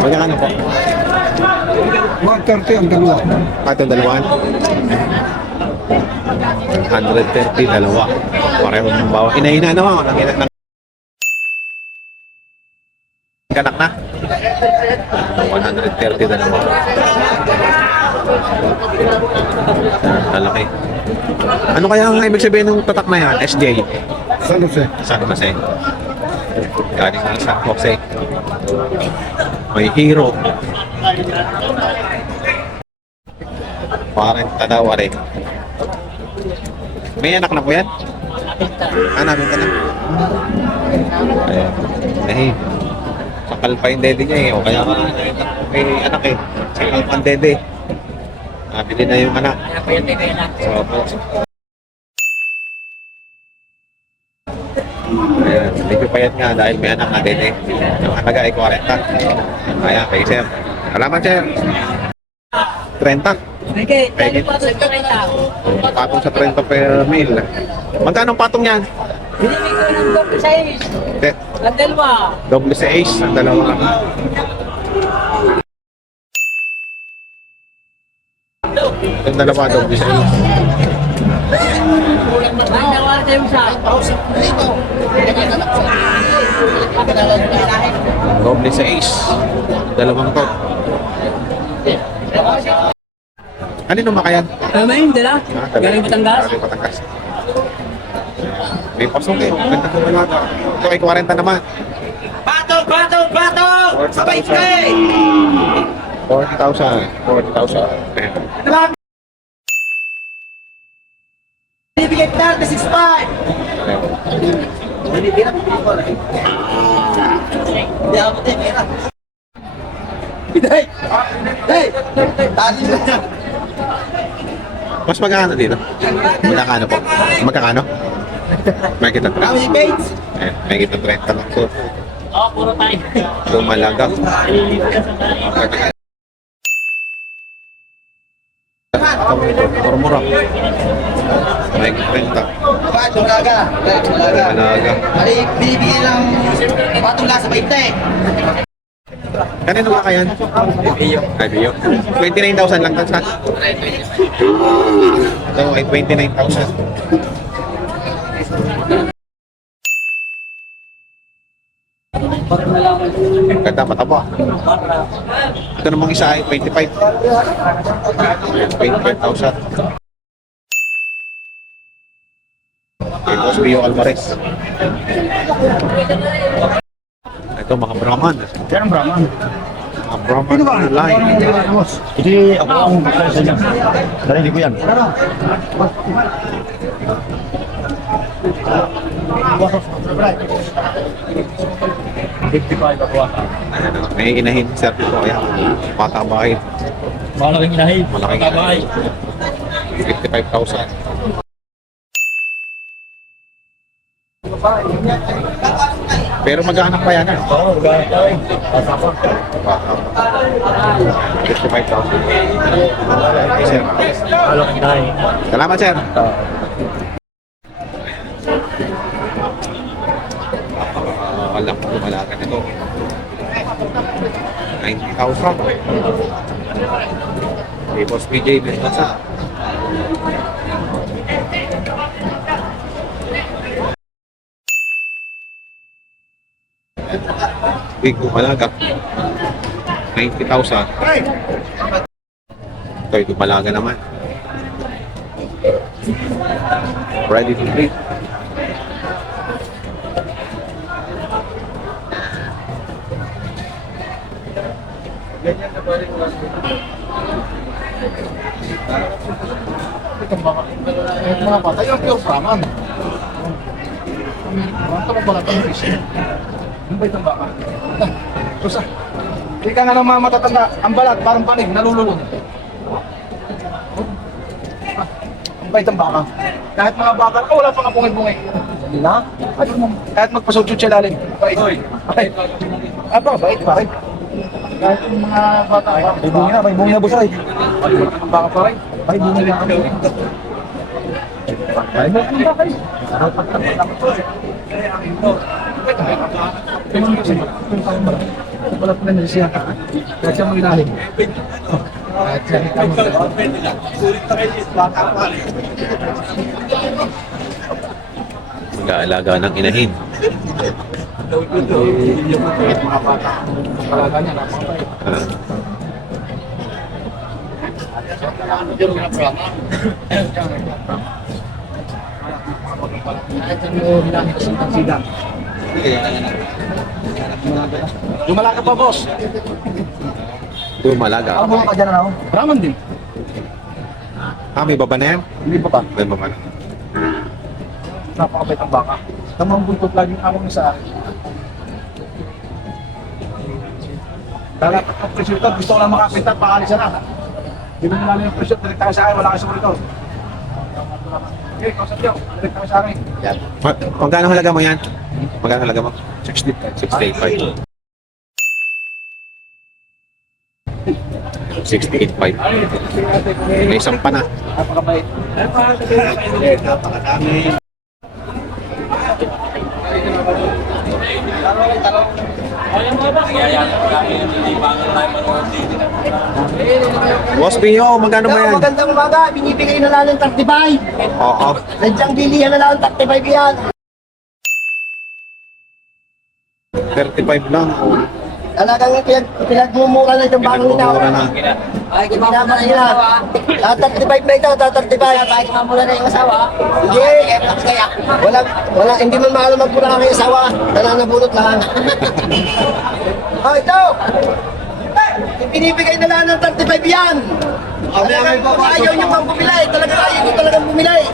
Magkano po? 130 ang dalawa. Ito dalawan? 130 dalawa. Pareho ng bawa. Ina-ina naman. Kanak na? 130 dalawa. Lalaki. Ano kaya ang ibig sabihin ng tatak na yan? SJ? San Jose. San Jose. Galing ng San Jose. May hero. Parang tanawa rin. May anak na po yan? Namin ka na. Ayan. Eh, sakal pa yung dede niya eh. O kaya ka may anak eh. Sakal pa ang dede. Nabili na yung anak. So, ayan, medyo payat nga dahil may anak na dede. Yung anak ay 40. Ayan, kay sir. Salamat sir. 30. Okay, Pwede. Patong sa 30 per meal. Magkano patong yan? binibig ko ng doble size. Ang dalawa. Doble sa ace, ang dalawa. Yung dalawa, doble sa ace. Ang dalawa tayo sa Doble sa ace. Dalawang to. Kanino makayan? may dala. Galing Batangas. Galing Batangas. May pasok eh. Ganda ko naman. Ito ay 40 naman. Patong! Patong! Patong! Sabay kay! 40,000. 40,000. Bibigay kita na 6.5. Hindi ako din, pera. Hey! Hey! Tali na. Mas magkano dito? Magkano po? Magkano? May kita 30. Kami Bates. May kita 30 lang po. Oo, puro tayo. Lumalaga. Murmura. May kita 30. Patong laga. Lumalaga.Ali, binibigay ng patong lasa 20. Kanino ba kayan? Ay, Bio. 29,000 lang sa. Ito ay 29,000. Ganda, mataba. Ito namang isa ay 25. 25,000. Ito si Bio Alvarez. Ito mga Brahman. Yan ang Brahman. Mga Brahman line. Ito ako ang magkaya sa inyo. Dahil hindi ko yan. May inahin sir dito. Ayan. Matabahin. Malaking inahin. Malaking inahin. 55,000. Pero mag-aanak pa yan. Oo, gano'n tayo. 55,000. Sir. Malaking inahin. Salamat sir. Alam ko lumalaga nito. 90,000. Hey, Boss PJ Mendoza. Big Dumalaga. 90,000. Ito ay Dumalaga naman. Ready to breed. Mga patay ang pure Brahman. Ang tama pala itong fish. Ano ba itong baka? Susa. Hindi ka nga ng mga matatanda. Ang balat, parang panig, nalululong. Ang bait ang baka. Kahit mga baka, wala pa nga bungay-bungay. Hindi na. Kahit magpasutsyut siya lalim. Bait. Bait. Aba, bait pa rin. Kahit yung mga bata, may bungi na busay. Ang baka pa rin. May bungi na. Ay mo kung bakit? Wala pa rin siya. Kahit siya mag-ilahin. Kahit siya Mag-aalaga ng inahin. mga bata. Palaga niya, napakabait. Ah. Kahit siya mag-ilahin sa tansida. Lumala ka pa, boss. Dumalaga. Ako ka dyan na ako. Raman din. May baba na yan? Hindi pa ba? May baba na. Napakabait ang baka. Tamang buntot laging among sa akin. Dapat ang presyo ito, gusto ko lang makapit at pakalis na. Hindi mo nalalim yung presyo, direct tayo sa akin, wala kayo sa muli ito. Okay, kausap niyo, direct tayo sa akin. Magkano halaga mo yan? Magkano halaga mo? 60. 68.5. 68.5. May isang pa na. Napakabait. Napakadami. Boss Pio, magkano ba yan? Magandang umaga, binibigay na lang ng 35. Oo. Sadyang bilihan na lang ng 35 yan. 35 lang. Talagang pinagmumura na itong bagong ito. Pinagmumura na. Ay, kinamay na. 35 na ito, 35. Ay, kumamura na yung asawa. Hindi. Wala, hindi man mahal magmura ang asawa. Nananabunot lang. Oh, ito. Binibigay na lang ng 35 yan. Ayaw nyo pang bumilay. Talagang ayaw nyo talagang bumilay.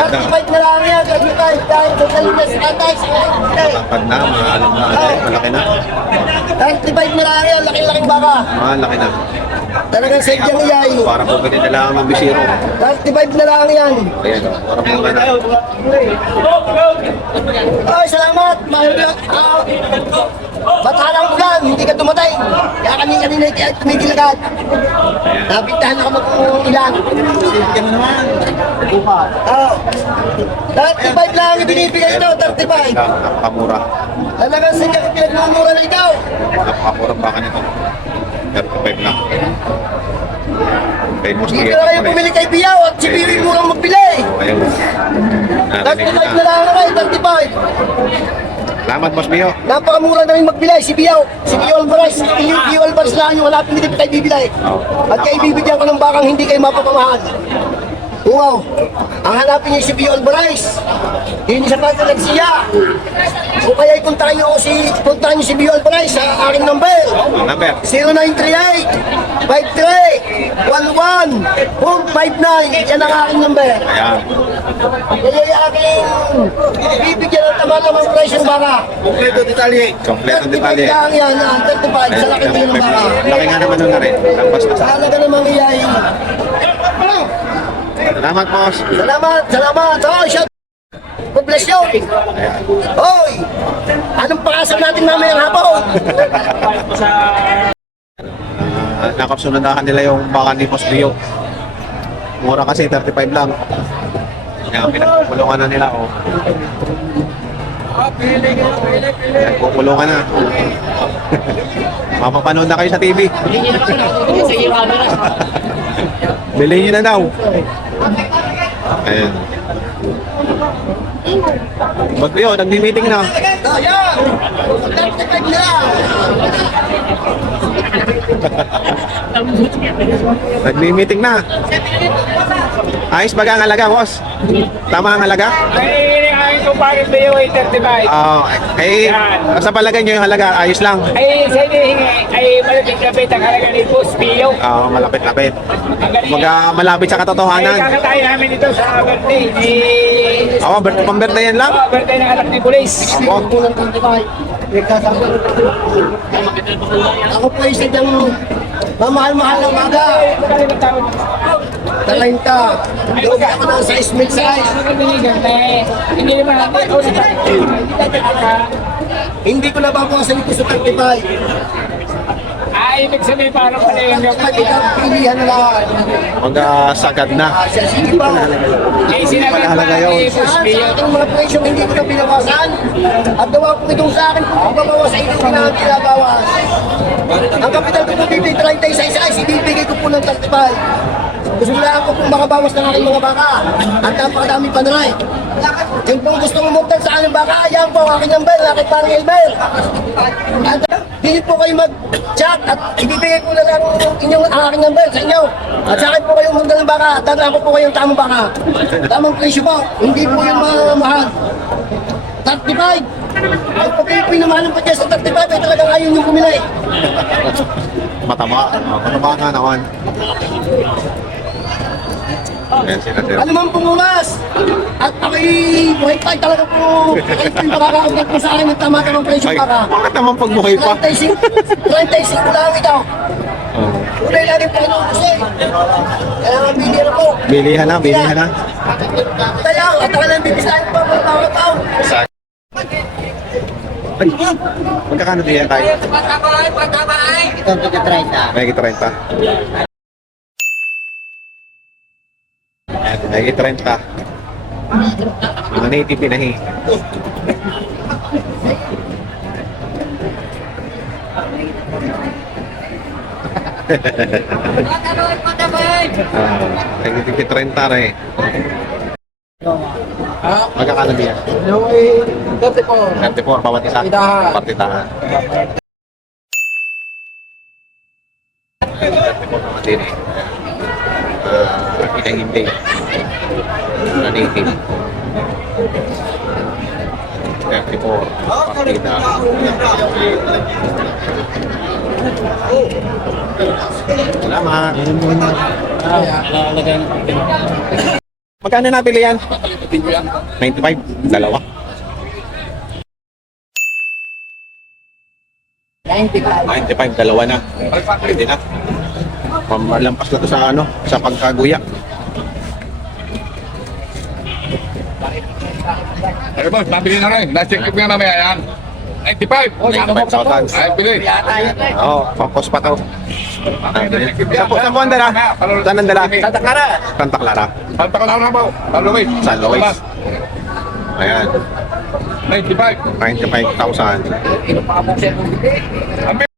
35 na lang yan. 35 dahil sa salinas atay sa bumilay. Pag na, malaki na. 35 na lang yan. Laking-laking baka. Malaki na. Talagang sadyang iyay. Para po ganyan na lang ng bisiro. 35 na lang yan. Ayan, para po na. Ay, salamat. Mahirap. Batalang ulan, hindi ka tumatay. Kaya kanina tumigil agad. Napintahan ako ng ilan. Sige mo naman. Oo. 35 lang ang binibigay ito, 35. Napakamura. Talagang siya pinagmumura na ito. Napakamura baka nito. 35 lang. Kay Boss Dito Pio. na kayo bumili kay Biyaw at si Biyaw mo lang magbili. Ayun. 35 na lang kayo, 35. Salamat, Boss Pio. Napakamura na rin magbilay, si Biyaw. Si Biyaw Alvarez, si Biyaw Alvarez lang yung hanapin hindi tayo bibilay. At kayo bibigyan ko ng bakang hindi kayo mapapamahal. Wow! Ang hanapin niyo si Biyaw Alvarez. Hindi sa pagkakasiya. O kaya puntahan niyo si Biyaw Alvarez sa aking number. Number. 0938-53-11-459. Yan ang aking number. Ayan. Kaya yung aking bibigyan ng tama-tamang price yung baka. Kompleto detalye. Kompleto detalye. Lang yan, 35 sa laki din ng baka. Laki nga naman nun na rin. Lampas na sa. Sa halaga namang iyay. Salamat, Boss. Salamat. Oh, shout. God bless you. Hoy! Anong pakasal natin mamayang hapon? Nakapsunadahan nila yung baka ni Boss Pio. Mura kasi, 35 lang. Kaya pinagpupulungan na nila, oh. Pinagpupulungan na. Mapapanood na kayo sa TV. Bilhin nyo na daw. Ayan. Boss Pio, nagmi-meeting na. Ayan! 35 na! Nagmi-meeting na. Ayos ba ang halaga, boss? Tama ang halaga? Ay, hinihain ko pa rin ba yung 35? Sa palagay nyo yung halaga, ayos lang. Ay, sa hinihingi, ay malapit-lapit ang halaga ni Boss Pio. Malapit-lapit. Ang galing. Malapit sa Ay, katotohanan. kakatayin namin ito sa birthday ni... Pambirthday yan lang? Birthday ng anak ni Pulis. Kulang 25. Ako po ay sadyang mamahal-mahal ng baga. Magaling ang tawag. Talenta. Lugi ako ng size mid-size. Hindi naman natin. O, sa Hindi ko nababawasan ito sa 35. ibig sabihin parang pala yung Pilihan na lang. Mag-sagad na. Siya, sige po. Ay, sinabi pa Mahalaga yun. ni Boss Sa Bio. ating mga presyo, hindi ko na binawasan. At gawa ko itong sa akin, kung babawas sa inyo, pinang binabawas. Ang kapital ko po, bibig 30 sa isa, ibibigay ko po ng 35. Gusto lang ko kung makabawas ng aking mga baka. At napakadami pa na rin. Yung pong gusto umuktan sa aking baka, ayan po, aking number, aking parang Elmer. At hindi po kayo mag-chat at ibibigay ko na lang inyong aking number sa inyo. At sa akin po kayong magdala ng baka at dadala ko po kayong tamang baka. Tamang presyo po, hindi po yung mahal. 35! At pag kayo pinamahalan pa dyan sa 35, ay talagang ayaw nyo kumilay. Matama. Matama nga naman. Ayan sila sir. Ano man pumungas! At ako'y buhay pa talaga po. Kayo po yung makakakot po sa akin ng tama-tamang presyo Ay, baka. bakit naman pagbuhay pa? 35 lang ito. Oh. Kulay lagi pa ito kasi. Kaya nga bili na po. Bilihan na, bilihan na. Kaya at ako lang bibisahin pa mga tao-tao. Ay, magkakano din yan tayo? Ito, May 30. Ayan, may 30. Mga native pinahi. May native 30 na eh. Magkakano din yan? Yung ay, 34. 34 bawat isa. Partidahan. Partidahan. 34 naman din eh. Pinahindi. Na native. 34. Partida. Salamat. Magkano nabili yan? 95. Dalawa. 95, dalawa na. Pwede na. Malampas na to sa ano, sa pagkaguya. Ay, boss, nabili na rin. Na-check ko nga mamaya yan. 95. 95,000. Ay, bili. Oo, pampos pa to. Saan po ang dala? Saan ang dala? Santa Clara. Santa Clara. Santa Clara na po. San Luis. San Luis. Ayan, 95. 95,000. Ang